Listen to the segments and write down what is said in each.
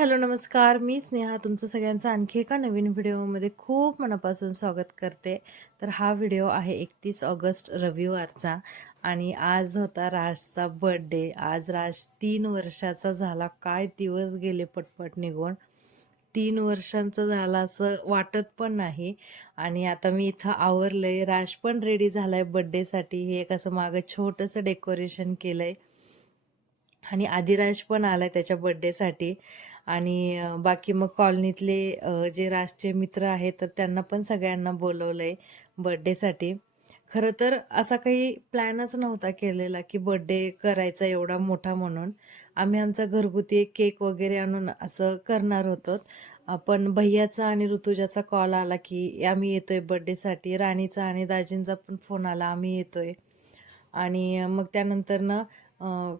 Hello नमस्कार. मी स्नेहा तुमचं सगळ्यांचं आणखी एका नवीन व्हिडिओमध्ये खूप मनापासून स्वागत करते. तर हा व्हिडिओ आहे एकतीस ऑगस्ट रविवारचा आणि आज होता राजचा बर्थडे आज राज तीन वर्षाचा झाला. काय दिवस गेले पटपट निघून. तीन वर्षांचं झालं असं वाटत पण नाही. आणि आता मी इथं आवरलं आहे राज पण रेडी झाला आहे बड्डेसाठी हे एक असं मागं छोटंसं डेकोरेशन केलं आहे आणि आदिराज पण आला आहे त्याच्या बड्डेसाठी आणि बाकी मग कॉलनीतले जे राजचे मित्र आहेत तर त्यांना पण सगळ्यांना बोलवलं आहे बड्डेसाठी खरं तर असा काही प्लॅनच नव्हता केलेला की बड्डे करायचा एवढा मोठा म्हणून. आम्ही आमचा घरगुती एक केक वगैरे आणून असं करणार होतो. पण भैयाचा आणि ऋतुजाचा कॉल आला की आम्ही येतो आहे बड्डेसाठी राणीचा आणि दाजींचा पण फोन आला आम्ही येतो आहे आणि मग त्यानंतर ना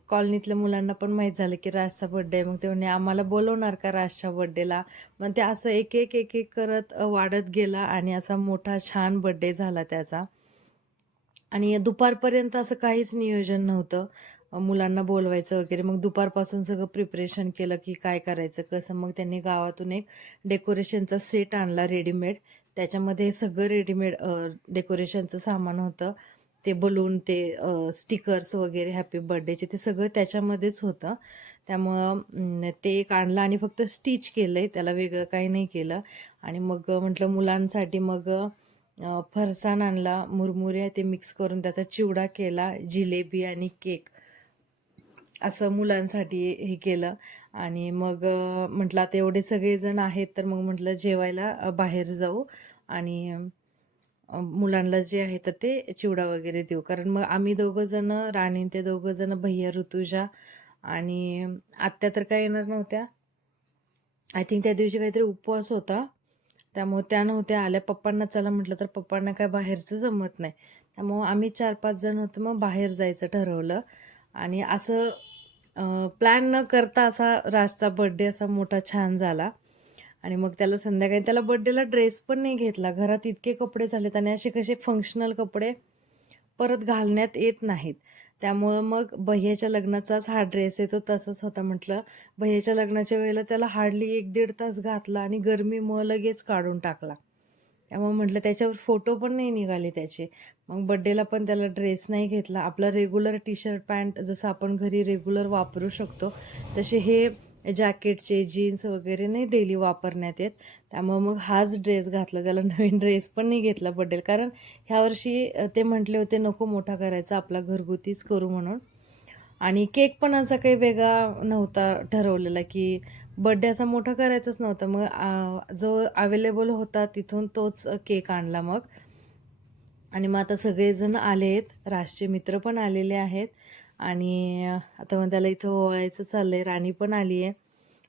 कॉलनीतल्या मुलांना पण माहीत झालं की राजचा बड्डे आहे. मग ते म्हणे आम्हाला बोलवणार का राजच्या बड्डेला मग ते असं एक एक एक एक करत वाढत गेला आणि असा मोठा छान बड्डे झाला त्याचा. आणि दुपारपर्यंत असं काहीच नियोजन नव्हतं. मुलांना बोलवायचं वगैरे. मग दुपारपासून सगळं प्रिपरेशन केलं की काय करायचं कसं. मग त्यांनी गावातून एक डेकोरेशनचा सेट आणला रेडीमेड त्याच्यामध्ये सगळं रेडीमेड डेकोरेशनचं सामान होतं. ते बलून ते स्टिकर्स वगैरे हॅपी बर्थडेचे ते सगळं त्याच्यामध्येच होतं. त्यामुळं ते एक आणलं आणि फक्त स्टिच केलं आहे त्याला वेगळं काही नाही केलं. आणि मग म्हटलं मुलांसाठी मग फरसान फरसाण आणला मुरमुरे ते मिक्स करून त्याचा चिवडा केला जिलेबी आणि केक. असं मुलांसाठी हे केलं. आणि मग म्हटलं आता एवढे सगळेजण आहेत तर मग म्हटलं जेवायला बाहेर जाऊ. आणि मुलांना जे आहे तर ते चिवडा वगैरे देऊ. कारण मग आम्ही दोघं जण राणी ते दोघं जण भैया ऋतुजा आणि आत्या तर काय येणार नव्हत्या. आय थिंक त्या दिवशी काहीतरी उपवास होता. त्यामुळे त्या नव्हत्या आल्या. पप्पांना चला म्हटलं तर पप्पांना काय बाहेरचं जमत नाही. त्यामुळं आम्ही चार पाच जण होतो मग बाहेर जायचं ठरवलं. आणि असं प्लॅन न करता असा राजचा बर्थडे असा मोठा छान झाला. आणि मग त्याला संध्याकाळी त्याला बर्थडेला ड्रेस पण नाही घेतला. घरात इतके कपडे झालेत आणि असे कसे फंक्शनल कपडे परत घालण्यात येत नाहीत. त्यामुळं मग भैयाच्या लग्नाचाच हा ड्रेस आहे तो तसंच होता म्हटलं. भैयाच्या लग्नाच्या वेळेला त्याला हार्डली एक दीड तास घातला आणि गरमीमुळं लगेच काढून टाकला. त्यामुळे म्हटलं त्याच्यावर फोटो पण नाही निघाले त्याचे. मग बड्डेला पण त्याला ड्रेस नाही घेतला. आपला रेग्युलर टी शर्ट पॅन्ट जसं आपण घरी रेग्युलर वापरू शकतो तसे हे जॅकेटचे जीन्स वगैरे नाही डेली वापरण्यात येत. त्यामुळे मग हाच ड्रेस घातला त्याला नवीन ड्रेस पण नाही घेतला बड्डे कारण ह्यावर्षी ते म्हटले होते नको मोठा करायचा आपला घरगुतीच करू म्हणून. आणि केक पण असा काही वेगळा नव्हता ठरवलेला की बड्डे असा मोठा करायचाच नव्हता. मग जो अवेलेबल होता तिथून तोच केक आणला मग. आणि मग आता सगळेजण आले आहेत राजचे मित्र पण आलेले आहेत. आणि आता मग त्याला इथं ओवायचं चाललं आहे राणी पण आली आहे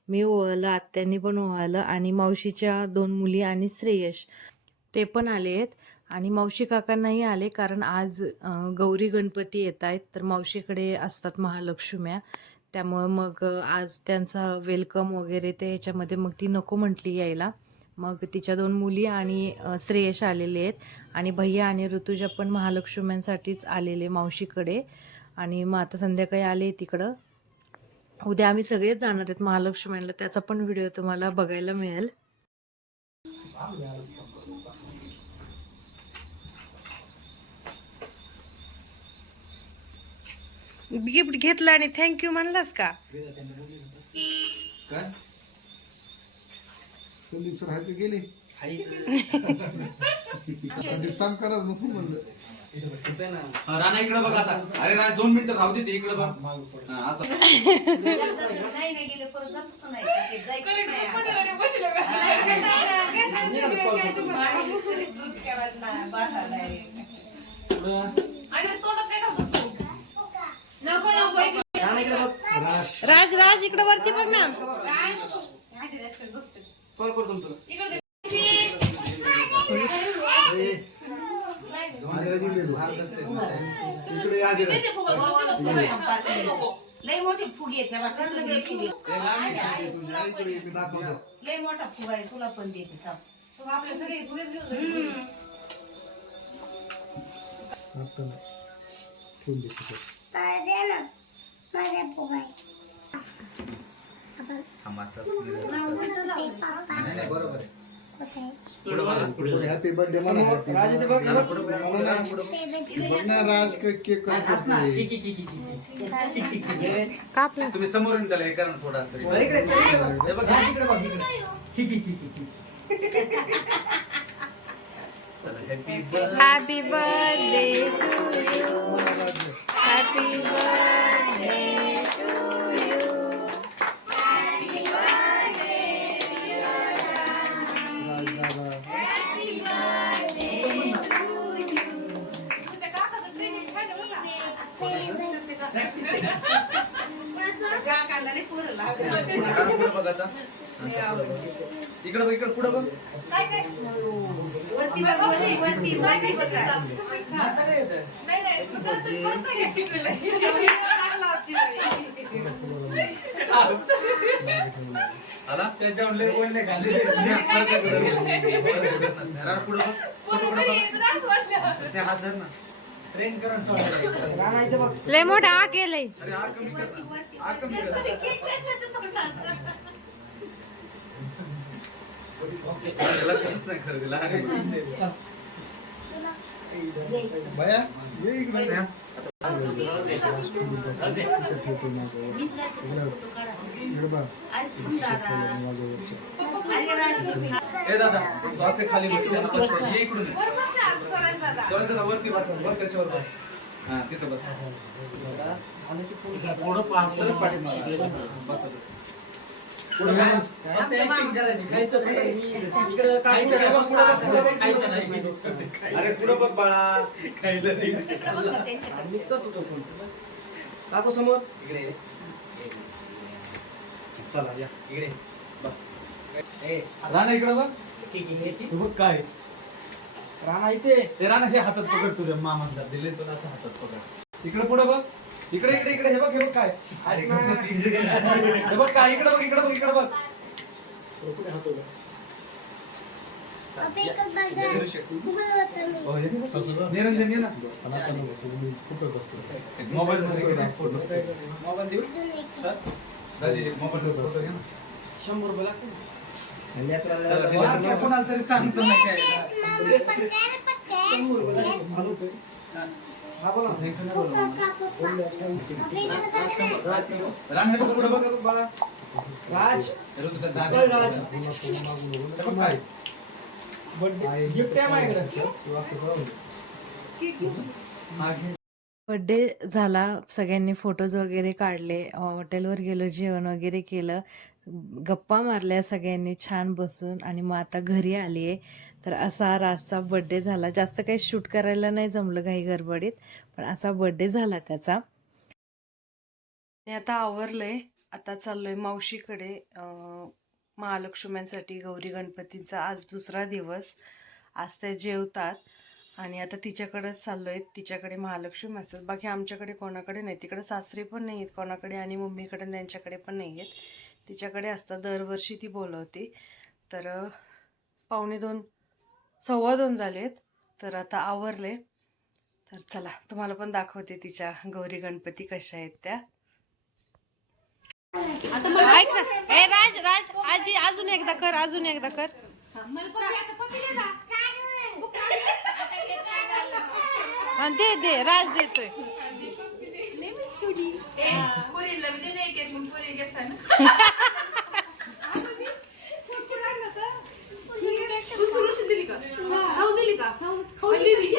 मी ओवाळलं आत्यांनी पण ओवाळलं आणि मावशीच्या दोन मुली आणि श्रेयश ते पण आले आहेत आणि मावशी काकांनाही आले कारण आज गौरी गणपती येत आहेत तर मावशीकडे असतात महालक्ष्म्या. त्यामुळं मग आज त्यांचा वेलकम वगैरे ते ह्याच्यामध्ये मग ती नको म्हटली यायला. मग तिच्या दोन मुली आणि श्रेयश आलेले आहेत. आणि भैया आणि ऋतुजा पण महालक्ष्म्यांसाठीच आलेले मावशीकडे. आणि मग आता संध्याकाळी आले तिकडं. उद्या आम्ही सगळेच जाणार आहेत महालक्ष्म्यांना त्याचा पण व्हिडिओ तुम्हाला बघायला मिळेल. गिफ्ट घेतलं आणि थँक्यू म्हणलास का? काय? Sandeep sir hi. गेले संदीप सांग करा नको म्हणलं हा, राणा इकडे बघ आता. अरे राणा दोन मिनिटं राहू दे इकडे बघ. हा, असं. राणा इकडे बघ राज राज इकडे वरती बघ ना. कॉल इकडे लय मोठी फुगी तेव्हा कसलं लय फुगी. तुझ्या इकडे मी दाखवतो. लय मोठा फुगा आहे तुला पण देते थांब. थांब, असं, असं. नाही, नाही, बरोबर आहे. पुढं बघा, पुढं. हॅपी बर्थडे म्हणा राज केक. कापला तुम्ही समोरून त्याला हे करा ना थोडं. Happy birthday to you happy birthday इकडं बघ इकडं पुढं बघ. आला? त्याच्यावर लय बोलले खाली. जरा पुढं बघ. पुढं पुढं बघ. ते हात धर ना. ट्रेन करंट सोडायला लय मोठा हा केलंय. अरे हा कमी कर ना. हा कमी कर. नाही खरं लहान. भया ये इकडे. माझ्यावरचं. ए दादा असे खाली बस. ये इकडून वरती बस वर त्याच्यावर बस हा तिथं बस सरक पाठीमागे. बस, बस. पुढं बघ. अरे पुढं बघ बाळा. खायला नाही. काकू समोर. इकडे. चला या. इकडे. बस. राणा इकडे बघ. बघ काय राणा इथे. ते राणा हे हातात पकड तुझ्या मामांना. दिले तुला असं हातात पकड. इकडे पुढे बघ. इकडे इकडे इकडे. हे बघ हे बघ काय. हे बघ काय इकडे बघ इकडे बघ इकडे बघ. हो, ये. निरंजन ना. मोबाईल मध्ये फोटो. मोबाईल देऊ? सर? दादी मोबाईल फोटो घे ना. शंभर रुपये लागतील. कोणाला तरी सांगतो ना काय. शंभर रुपये. राज राज बर्थडे गिफ्ट आहे माझ्याकडे बड्डे झाला सगळ्यांनी फोटोज वगैरे काढले हॉटेलवर गेलो जेवण वगैरे केलं. गप्पा मारल्या सगळ्यांनी छान बसून. आणि मग आता घरी आली आहे तर असा राजचा बड्डे झाला. जास्त काही शूट करायला नाही जमलं काही गडबडीत पण असा बड्डे झाला त्याचा. आता आवरलंय. आता चाललोय मावशीकडे महालक्ष्म्यांसाठी गौरी गणपतीचा आज दुसरा दिवस. आज ते जेवतात आणि आता तिच्याकडेच चाललोय. तिच्याकडे महालक्ष्मी असतात. बाकी आमच्याकडे कोणाकडे नाही. तिकडे सासरे पण नाही आहेत कोणाकडे आणि मम्मीकडे त्यांच्याकडे पण नाही आहेत तिच्याकडे असतात. दरवर्षी ती बोलवते. तर पावणे दोन सव्वा दोन झालेत तर आता आवरले. तर चला तुम्हाला पण दाखवते तिच्या गौरी गणपती कशा आहेत त्या. ऐक ना. ए राज राज आजी अजून एकदा कर अजून एकदा कर. हा, दे दे राज देतोय. Tell, tell Alevi.